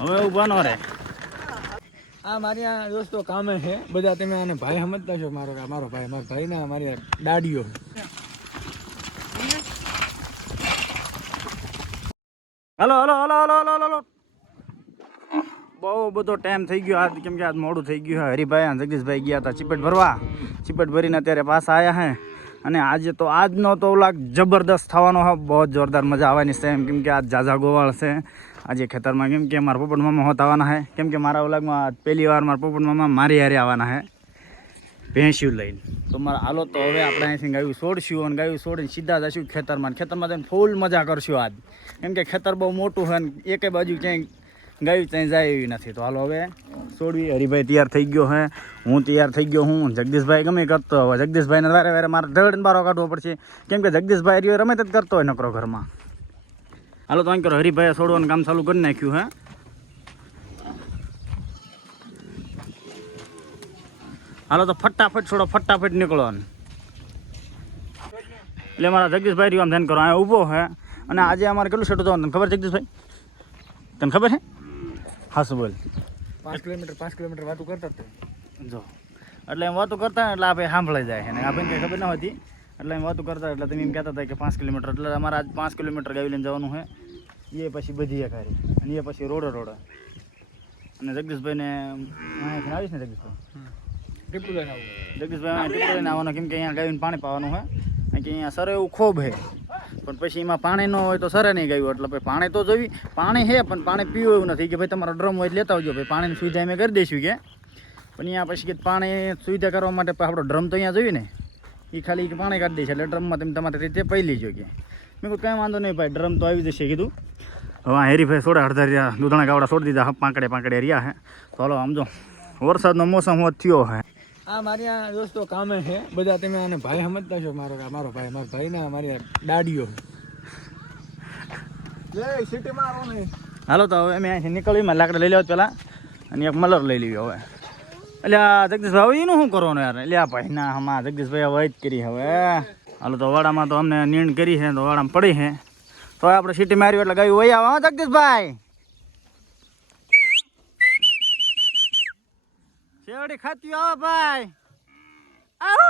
હવે ઊભા ન રે આ મારી આ દોસ્તો કામે છે બધા, તમે આને ભાઈ સમજતા છો. મારો ભાઈ ના મારી દાડીઓ. Hello hello hello hello hello hello બહુ બધો ટાઈમ થઈ ગયો આજ, કેમ કે આજ મોડું થઈ ગયું છે. હરિભાઈ અને જગદીશભાઈ ગયા હતા ચીપટ ભરવા. ચીપટ ભરીને અત્યારે પાછા આવ્યા હે. અને આજે તો આજનો તો લાગ જબરદસ્ત થવાનો છે, બહુ જોરદાર મજા આવવાની છે એમ. કેમ કે આજ ઝાઝા ગોવાળ છે આજે ખેતરમાં. કેમ કે મારા પોપટ મામા હોત આવવાના છે. કેમ કે મારા ઓલાગમાં પહેલી વાર મારા પોપટ મામા મારી હારે આવવાના છે ભેંસ્યું લઈને. તો મારા હાલો તો હવે આપણે અહીંથી ગાયું છોડશું અને ગાયું છોડીને સીધા જઈશું ખેતરમાં. ખેતરમાં જઈને ફૂલ મજા કરશું આજ. કેમ કે ખેતર બહુ મોટું છે ને એકે બાજુ ક્યાંય ગાયું ત્યાં જાય એવી નથી. તો હાલો હવે છોડવી. હરિભાઈ તૈયાર થઈ ગયો હે, હું તૈયાર થઈ ગયો હું. જગદીશભાઈ ગમે કરતો. હવે જગદીશભાઈને વારે વારે મારે ધડ બારો કાઢવો પડશે. કેમ કે જગદીશભાઈ રહ્યો રમે જ કરતો હોય નકરો ઘરમાં. હાલો તો અહીં કરો. હરિભાઈએ છોડવાનું કામ ચાલુ કરી નાખ્યું હે. હાલો તો ફટાફટ છોડો, ફટાફટ નીકળો. એટલે મારા જગદીશભાઈ રહ્યો આમ ધ્યાન કરો, અહીંયા ઊભો હે. અને આજે અમારે કેટલું સેટું જવાનું તને ખબર જગદીશભાઈ? તને ખબર છે? હા શું બોલ? 5 કિલોમીટર વાતું કરતા જો એટલે એમ વાતું કરતા એટલે આપણે સાંભળાઈ જાય. અને આપણને કંઈ ખબર ન હતી એટલે એમ વાતું કરતા. એટલે તમે એમ કહેતા હતા કે 5 કિલોમીટર. એટલે અમારે આજ 5 કિલોમીટર ગાવી લઈને જવાનું છે. એ પછી બધી ખારી અને એ પછી રોડે અને જગદીશભાઈને અહીંયાથી આવીશ ને જગદીશભાઈ ટીપુ લઈને આવું. જગદીશભાઈ ટીપુ લઈને આવવાનું. કેમ કે અહીંયા ગાવીને પાણી પાવાનું છે. કારણ કે અહીંયા સરે એવું ખૂબ છે, પણ પછી એમાં પાણી ન હોય તો સરે નહીં ગાયું. એટલે ભાઈ પાણી તો જોઈ. પાણી છે પણ પાણી પીવું એવું નથી કે ભાઈ તમારો ડ્રમ હોય લેતા આવજો. ભાઈ પાણીની સુવિધા અમે કરી દઈશું કે. પણ અહીંયા પછી કે પાણી સુવિધા કરવા માટે આપણો ડ્રમ તો અહીંયા જોઈએ ને, એ ખાલી પાણી કાઢી દઈશ. એટલે ડ્રમમાં તમે તમારી રીતે પી લેજો કે. મેં કહ્યું કંઈ વાંધો નહીં ભાઈ, ડ્રમ તો આવી જશે કીધું. હવે હેરીભાઈ સોડા અડધા રહ્યા દૂધણા ગાવડા છોડી દીધા. પાંકડે રહ્યા હે. તો હાલો આમ જો વરસાદનો મોસમ હોત થયો હે. આ મારી આ દોસ્તો કામે છે બધા, તમે આને ભાઈ સમજતા છો. મારો ભાઈ ના મારી દાડીઓ. સિટી મારો ને. હાલો તો હવે અમે અહીંથી નીકળવી. મારે લાકડા લઈ લેવા પહેલાં અને એક મલર લઈ લેવી હવે. એટલે આ જગદીશભાઈ હવે એનું શું કરવાનું યાર? એટલે આ ભાઈ ના હમણાં જગદીશભાઈ હવે જ કરી હવે. હાલો તો વાડામાં તો અમને નીણ કરી છે તો વાડામાં પડી છે. તો આપણે સિટી માર્યું એટલે ગાયું વહી આવે. જગદીશભાઈ શેવડી ખાતી આવો ભાઈ. આવો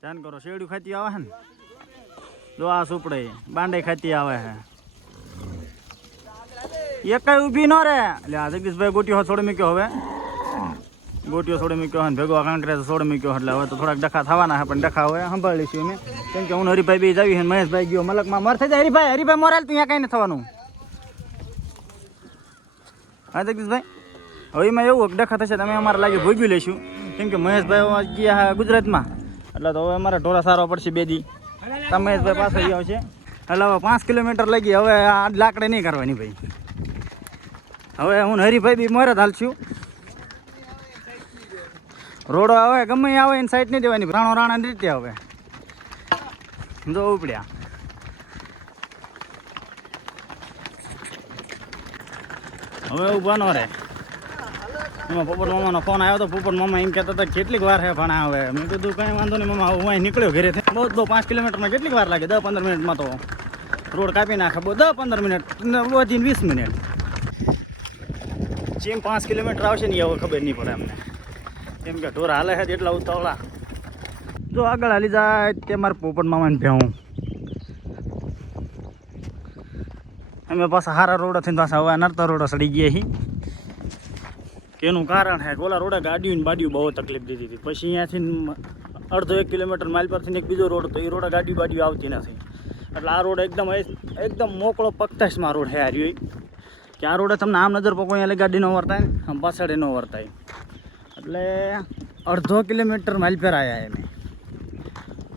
ધ્યાન કરો. શેવડી ખાતી આવે છે ને. જો આ સુપડે બાંડે ખાતી આવે છે. એક કઈ ઊભી ન રે. એટલે આ જગદીશભાઈ ગોટીઓ છોડી મૂક્યો. હવે ગોટીઓ છોડી મૂક્યો હોય ને ભેગો કાંકરે છોડી મૂક્યો. એટલે હવે તો થોડાક ડખા થવાના છે, પણ ડખા હવે સંભાળી લઈશું અમે. કેમ કે હું હરિભાઈ બી જાવી છે, મહેશભાઈ ગયો મલકમાં મર થઈ જાય. હરિભાઈ મોરાલ તું અહીંયા કઈ નથી થવાનું. હા જગદીશભાઈ હવે એમાં એવું ડખા થશે તમે અમારે લાગે ભોગવી લઈશું. કેમ કે મહેશભાઈ ગયા ગુજરાતમાં. એટલે તો હવે અમારે ઢોરા સારવા પડશે 2 દી. તમે મહેશભાઈ પાસે આવશે. એટલે હવે 5 કિલોમીટર લાગી. હવે આ લાકડે નહીં કરવાની ભાઈ. હવે હું હરિભાઈ બી મોરે જ હાલશું. રોડો હવે ગમે આવે એની સાઈડ નહીં દેવાની. રાણા રીતે હવે જો ઉપડ્યા. હવે ઊભા ન રે. એમાં પોપટ મામાનો ફોન આવ્યો તો પોપટ મામા એમ કહેતા હતા કેટલીક વાર છે ભણા. હવે મેં કીધું કંઈ વાંધો નહીં મામા, હું અહીં નીકળ્યો ઘરે. બહુ 5 કિલોમીટરમાં કેટલીક વાર લાગે? 10-15 મિનિટમાં તો રોડ કાપી નાખે. બહુ 10-15 મિનિટ વધીને 20 મિનિટ. જેમ 5 કિલોમીટર આવશે ને હવે ખબર નહીં પડે અમને. કેમ કે ઢોર હાલે છે એટલા ઉતાવળા. જો આગળ હાલી જાય તે મારે પોપટ મામાને ભેવું. અમે પાછા સારા રોડ થઈને પાછા હવે નરતા રોડ સડી ગયા છીએ. એનું કારણ છે ઓલા રોડે ગાડીઓ બાડીઓ બહુ તકલીફ દીધી હતી. પછી અહીંયાથી અડધો 1 કિલોમીટર માઇલ પરથી એક બીજો રોડ હતો. એ રોડે ગાડીઓ બાડીઓ આવતી નથી. એટલે આ રોડ એકદમ મોકળો પગતાશમાં રોડ છે. હાર્યો કે આ રોડે તમને આમ નજર પકો અહીંયા ગાડી ન વર્તાય ને આમ પાછળ ન વર્તાય. એટલે અડધો કિલોમીટર માઇલ પર આવ્યા અમે.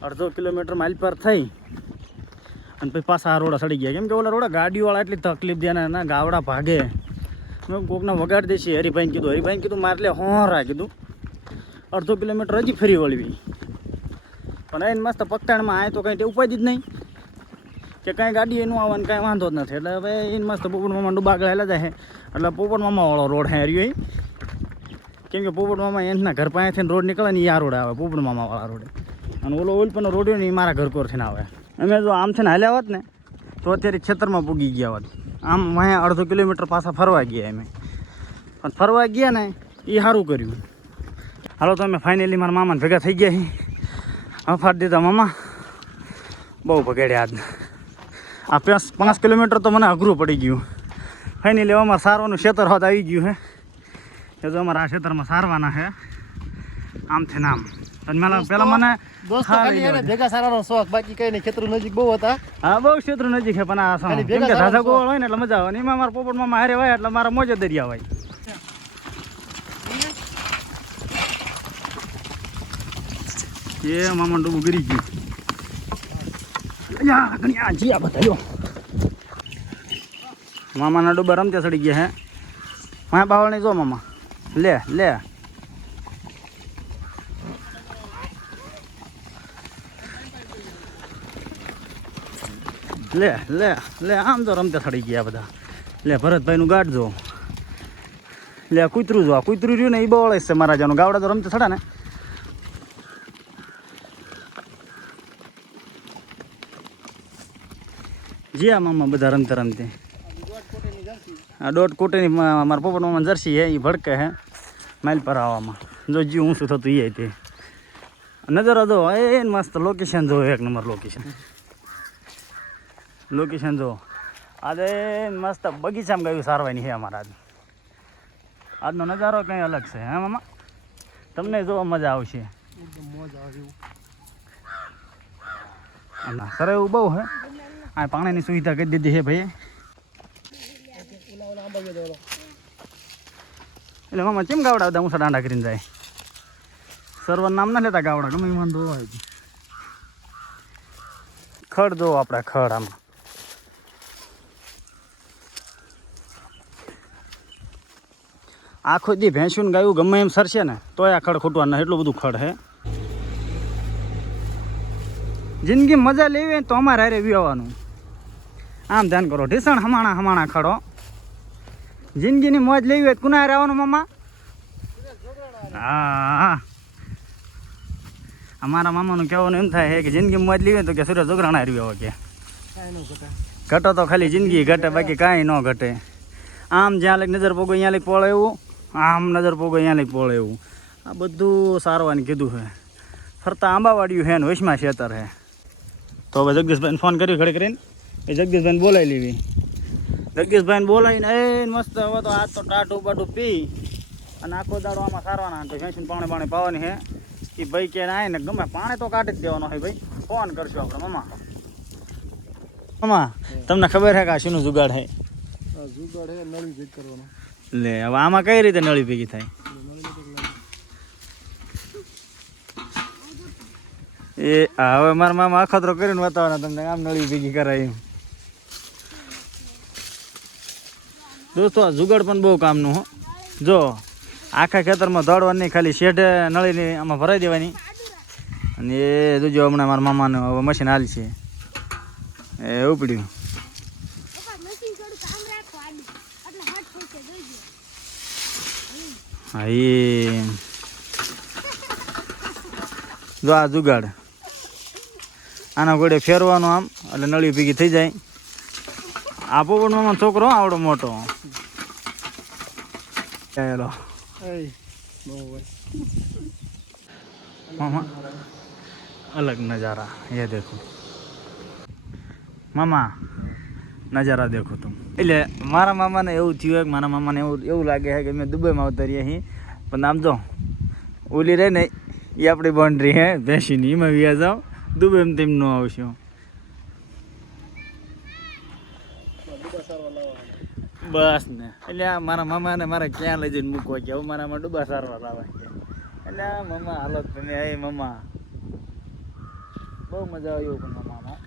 અડધો કિલોમીટર માઇલ પર થઈ અને પછી પાછા આ રોડ સડી ગયા. કેમ કે ઓલા રોડે ગાડીવાળા એટલી તકલીફ દે ને એના ગાવડા ભાગે. મેં કોકને વગાડી દેશે. હરિભાઈને કીધું મારે લે હોરા કીધું. અડધો કિલોમીટર હજી ફરી વળવી. પણ એને મસ્ત પગતાણમાં આવે તો કંઈ ઉપાય જ નહીં કે કાંઈ ગાડી એનું આવવાનું કાંઈ વાંધો જ નથી. એટલે હવે એને મસ્ત પોપટ મામા ડૂબા ગળેલા જાય. એટલે પોપટ મામાવાળો રોડ હે રહ્યો. કેમ કે પોપટ મામા એના ઘર પાસેથી રોડ નીકળે ને એ આ રોડ આવે પોપટ મામાવાળા રોડે. અને ઓલો ઓલ પણ રોડ ને એ મારા ઘર કોરથી આવે. અમે જો આમથી ને હાલ્યા હોત ને તો અત્યારે ખેતરમાં પૂગી ગયા હોત. આમ અહીંયા અડધો કિલોમીટર પાછા ફરવા ગયા અમે, પણ ફરવા ગયા ને એ સારું કર્યું. હાલો તો અમે ફાઇનલી મારા મામાને ભેગા થઈ ગયા છીએ. હફાટ દીધા મામા, બહુ ભગાડ્યા આજ. આ 5 કિલોમીટર તો મને અઘરું પડી ગયું. ફાઇનલી અમારે સારવાનું ક્ષેત્ર હોત આવી ગયું છે. એ જો અમારે આ ક્ષેત્રમાં સારવાના છે આમથી નામ. પેલા મને ભેગા સારાનો શોખ, બાકી કઈ નહીં. ખેતરો નજીક બહુ હતા. હા, બહુ ક્ષેત્ર નજીક છે, પણ આ કેમ કે ધાધા ગોળ હોય ને એટલે મજા આવે. એમાં મારા પોપટ મામા હારે હોય એટલે મારા મોજે દરિયા હોય. એ મામા ડૂબું ગરી ગયું. જીયા બધા મામાના ડૂબા રમતા ચડી ગયા હે. માયા બાવળ નહીં જો મામા. લે લે લે લે લે આમ તો રમતા થડી ગયા બધા. લે ભરતભાઈનું ગાઢ જો. લે કૂતરું જો. આ કૂતરું રહ્યું ને એ બવળે છે મારા જાનું. ગાવડા તો રમતા થડા ને. જ્યાં મામા બધા રમતા રમતે. આ દોઢ કોટીની મારા પોપટ મામા જર્સી હે, એ ભડકે હે માઇલ પર આવવામાં. જો જીવ ઊંચું થતું એ તે નજરો દો. એ મસ્ત લોકેશન જો, એક નંબર લોકેશન જો. આજે મસ્ત બગીચામાં ગયું સારવાની છે અમારા. આજનો નજારો કંઈ અલગ છે હે મામા. તમને જોવા મજા આવશે. સર એવું બહુ હે. આ પાણીની સુવિધા કરી દીધી છે ભાઈ. એટલે મામા કેમ ગાવડા બધા ઊંચા દાંડા કરીને જાય? સર્વર નામ ના લેતા ગાવડા, ગમે એમાં દો હોય. ખડ દો આપણે, ખડ આમાં. આખો દી ભેંસું ને ગાયું ગમે એમ સરશે ને તોય આ ખડ ખૂટવાના, એટલું બધું ખડ હે. જિંદગી મજા લેવી હોય તો અમારે હારે વિવાવાનું. આમ ધ્યાન કરો, ઢીસણ હમાણા ખડો. જિંદગીની મોજ લેવી હોય કુના હારે આવવાનું મામા? હા, અમારા મામાનું કહેવાનું એમ થાય કે જિંદગી મોજ લેવી હોય તો કે સુરત જોગરાણા હારી આવો કે. ઘટો તો ખાલી જિંદગી ઘટે, બાકી કાંઈ ન ઘટે. આમ જ્યાં લઈ નજર પોગો અહીંયા લઈ પોળે એવું, આમ નજર પોગો અહીંયા લઈ પોળે એવું. આ બધું સારવાની કીધું છે. ફરતા આંબાવાડિયું છે ને વૈશમાં ખેતર છે. તો હવે જગદીશભાઈને ફોન કર્યો ઘડી કરીને. એ જગદીશભાઈને બોલાવી લેવી. જગદીશભાઈને બોલાવીને એ મસ્ત હવે તો આજ તો ટાટું બાટું પી અને આખો દાડો આમાં સારવાના. તો ભેંસું પાણી પાવાની છે. એ ભાઈ કે આય ને ગમે પાણી તો કાઢી જ દેવાનો હોય ભાઈ. ફોન કરશું આપણે મામા. મામા તમને ખબર છે કે આ શીનું જુગાડ છે? નળી ભેગ કરવાનો. લે હવે આમાં કઈ રીતે નળી ભેગી થાય? એ હવે મારા મામા અખતરો કરીને બતાવવાના તમને આમ નળી ભેગી કરાય. દોસ્તો આ જુગાડ પણ બહુ કામનું હો. જો આખા ખેતરમાં દોડવાની નહીં, ખાલી શેઢે નળીની આમાં ભરાઈ દેવાની. અને એ જોજો હમણાં મારા મામાને હવે મશીન હાલ છે એ ઉપડ્યું. હા એ જો આ જુગાડ આના ઘોડે ફેરવાનું આમ એટલે નળી ભેગી થઈ જાય. આ પોપટ મામા છોકરો આવડો મોટો. ચાલો મામા અલગ નજારા એ દેખો મામા, નજારા દેખો તું. એટલે મારા મામાને એવું થયું કે મારા મામાને એવું લાગે છે કે મેં દુબઈમાં ઉતરીએ અહીં. પણ આમ જો ઓલી રહે ને એ આપણી બાઉન્ડ્રી હે ભેંસીની, એમાં વ્યા જાઓ. દુબઈમાં તેમ ન આવશું. બસ ને એટલે આ મારા મામાને મારે ક્યાં લઈ જઈને મૂકવા ગયા? હવે મારામાં ડૂબા સારવા લાવવા ગયા. એટલે આ મામા હાલત તમે એ મામા બહુ મજા આવી. પણ મામામાં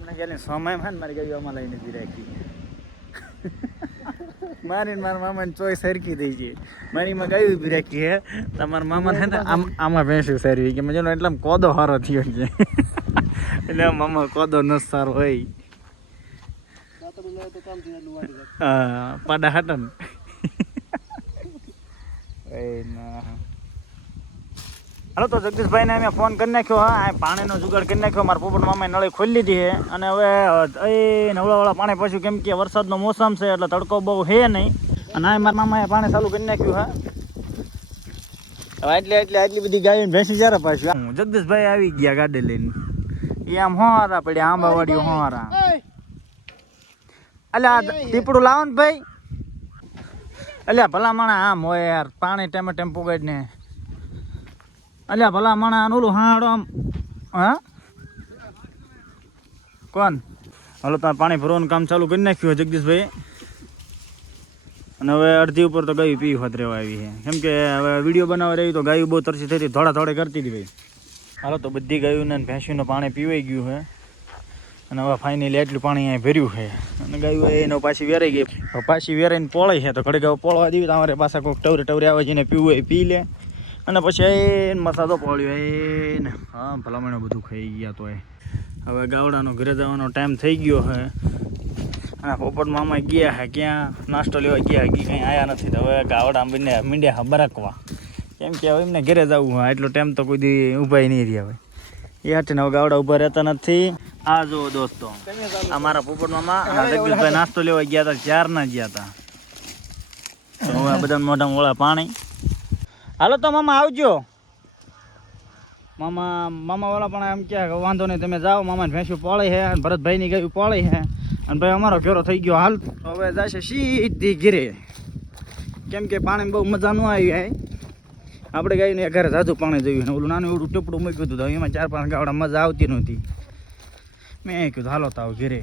મને ક્યાં સમય છે ને મારી ગાડી આમાં લઈને જ રાખી. મારીને મારા મામાને ચોઈસ સરખી થઈ છે. મારી માં ગાયું ઉભી રાખી હે. તમારા મામા છે ને આમાં ભેંસું સારી કે મજાનો એટલે કોદો સારો થયો છે. એટલે મામા કોદો ન સારો હોય. હા પાડા હટન. હાલો તો જગદીશભાઈને અમે ફોન કરી નાખ્યો. હા આ પાણીનો જુગાડ કરી નાખ્યો. મારા પોપટ મામાએ નળી ખોલી લીધી છે અને હવે એ નવળાવાળા પાણી પાછું, કેમ કે વરસાદનો મોસમ છે એટલે તડકો બહુ છે નહીં. અને આ મારા મામાએ પાણી ચાલુ કરી નાખ્યું. હા હવે આટલી બધી ગાયો ભેંસી જ્યારે પાછું જગદીશભાઈ આવી ગયા ગાડી લઈને. એ આમ હોરા પડ્યા આંબાવાડી હોરા. અલ્યા ટીપડું લાવો ને ભાઈ. અલ્યા ભલા માણા આમ હોય યાર, પાણી ટેમે ટેમ પુગાડ ને. અલ્યા ભલા માણા ઓલું હાડો આમ. હા કોણ? હાલો તમે પાણી ભરવાનું કામ ચાલુ કરી નાખ્યું જગદીશભાઈ. અને હવે અડધી ઉપર તો ગાયું પી હોત રહેવા આવી છે, કેમ કે હવે વિડીયો બનાવવા રહી તો ગાયું બહુ તરસી થઈ હતી, થોડે કરતી હતી ભાઈ. હાલો તો બધી ગાયોને ભેંસીનું પાણી પીવાઈ ગયું છે અને હવે ફાઇનલી એટલું પાણી અહીંયા ભર્યું છે અને ગાયું એને પાછી વેરાઈ ગઈ. હવે પાછી વેરાઈને પોળાઈ છે તો ઘડી ગાવ પોળવા દેવી. તમારે પાછા કોઈક ટવરે આવે જેને પીવું હોય પી લે. અને પછી એને મસાલો પોળ્યો એને. હા ભલામણ બધું ખાઈ ગયા. તો હવે ગાવડાનો ઘરે જવાનો ટાઈમ થઈ ગયો છે અને પોપટ મામા ગયા છે ક્યાં નાસ્તો લેવા ગયા કંઈ આવ્યા નથી. તો હવે ગાવડા બંને મીંડ્યા બરાકવા, કેમ કે હવે એમને ઘરે જવું હોય એટલો ટાઈમ તો કોઈ દી ઊભા નહીં રહ્યા હોય. એ હાટીને હવે ગાવડા ઊભા રહેતા નથી. આ જુઓ દોસ્તો, આ મારા પોપટ મામા જગદીશભાઈ નાસ્તો લેવા ગયા હતા, ચારના ગયા હતા. તો હવે બધા મોઢામાં ઓળા પાણી. હાલો તો મામા આવજો. મામા વાળા પણ એમ કહે વાંધો નહીં તમે જાઓ, મામાને ભેંસું પોળી છે અને ભરતભાઈની ગાયું પોળી છે અને ભાઈ અમારો ઘેરો થઈ ગયો હાલ. હવે જશે સીધી ઘીરે, કેમ કે પાણી બહુ મજા ન આવી. આપણે ગાયને ઘરે જાજુ પાણી જોયું ને ઓલું નાનું એવડું ટપડું મૂક્યું હતું, એમાં 4-5 ગાવડા મજા આવતી નહોતી. મેં કીધું હાલો તો ઘેરે.